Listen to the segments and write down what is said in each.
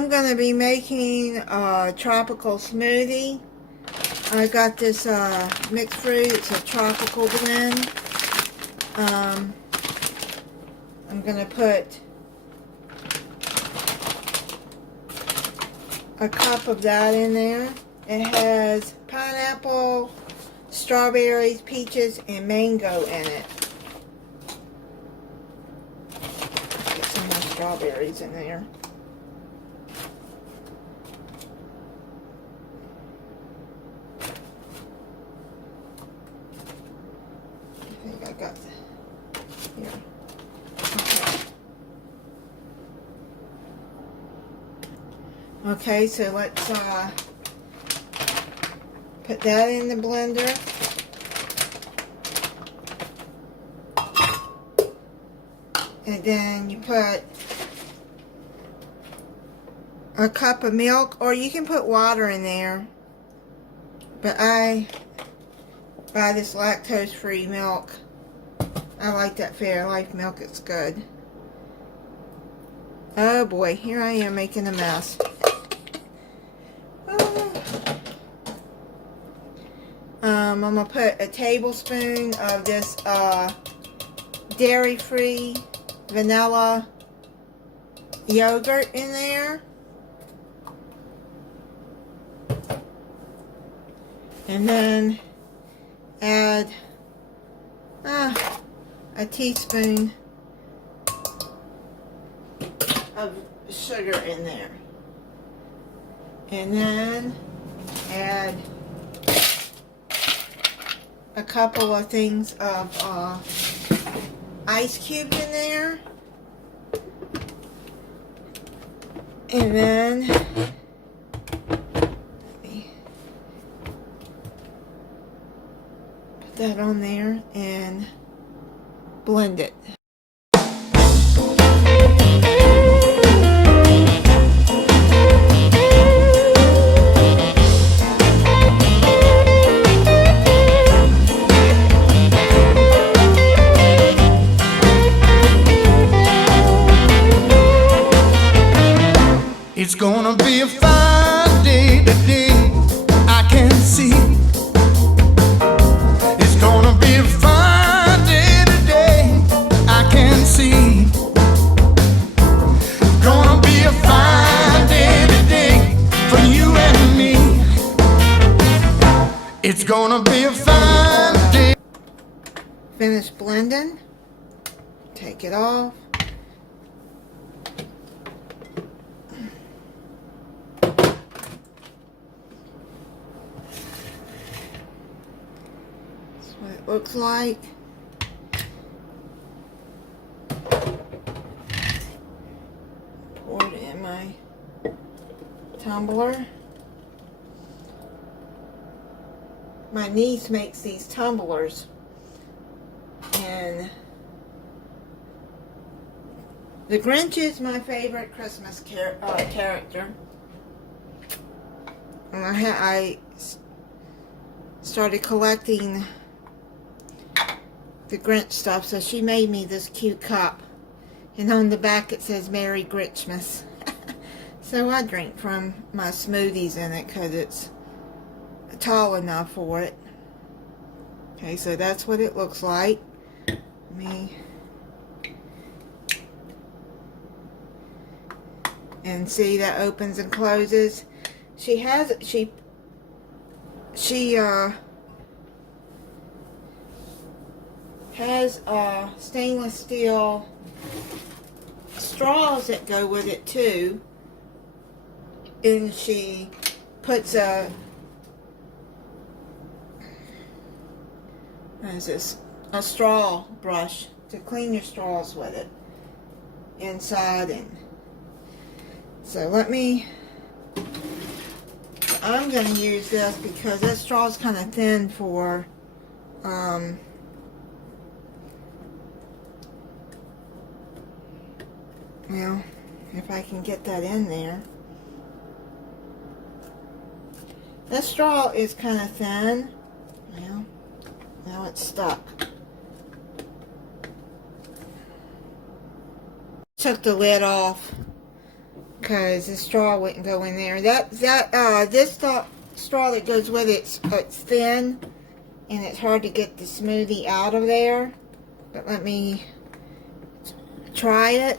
I'm going to be making a tropical smoothie. I got this mixed fruit. It's a tropical blend. I'm going to put a cup of that in there. It has pineapple, strawberries, peaches, and mango in it. Get some more strawberries in there. I think I got here. Okay, so let's put that in the blender. And then you put a cup of milk, or you can put water in there. But I buy this lactose-free milk. I like that Fairlife milk, it's good. Oh boy, here I am making a mess. I'm going to put a tablespoon of this dairy-free vanilla yogurt in there. And then add a teaspoon of sugar in there. And then add a couple of things of ice cubes in there. And then let me put that on there and blend it. It's gonna be a fine day today, I can see. It's gonna be a fine day today, I can see. Gonna be a fine day today for you and me. It's gonna be a fine day. Finish blending. Take it off. What it looks like. Pour it in my tumbler. My niece makes these tumblers, and the Grinch is my favorite Christmas character. And I started collecting the Grinch stuff, so she made me this cute cup, and on the back it says Merry Grinchmas. So I drink from my smoothies in it because it's tall enough for it. Okay, so that's what it looks like. And see, that opens and closes. She has stainless steel straws that go with it too, and she puts a straw brush to clean your straws with it inside. And so I'm going to use this because that straw is kind of thin for well, if I can get that in there. That straw is kind of thin. Well, now it's stuck. Took the lid off because the straw wouldn't go in there. This straw that goes with it's thin, and it's hard to get the smoothie out of there. But let me try it.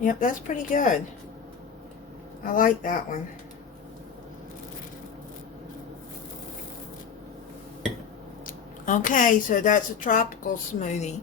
Yep, that's pretty good. I like that one. Okay, so that's a tropical smoothie.